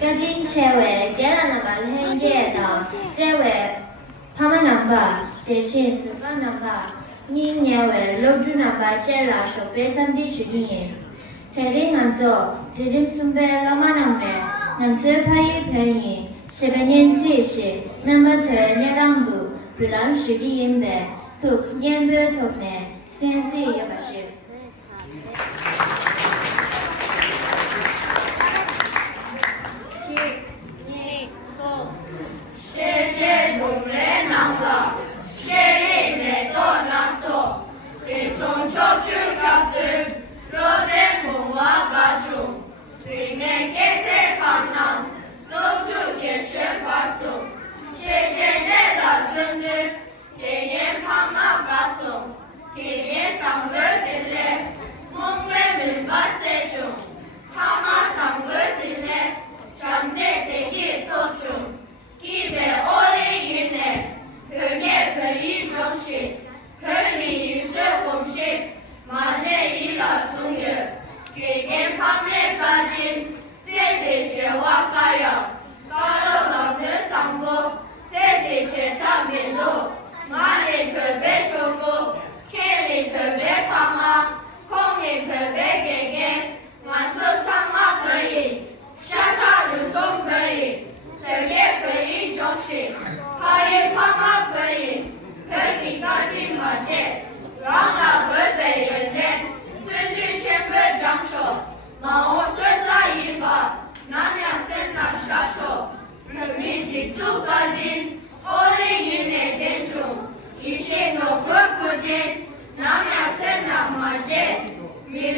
Kajin chewe jela number henje da jewe pama number jeshin supa number ni nyewe loju number jela shope samdi shudin Teri nanzo zirim sumbe lama namne nanzo payi payi shebenen zishi number tse nyedangdu bulam shudi yinbe tuk nyenbe tukne sensi yabashi Nam ya sen nam ma je, mi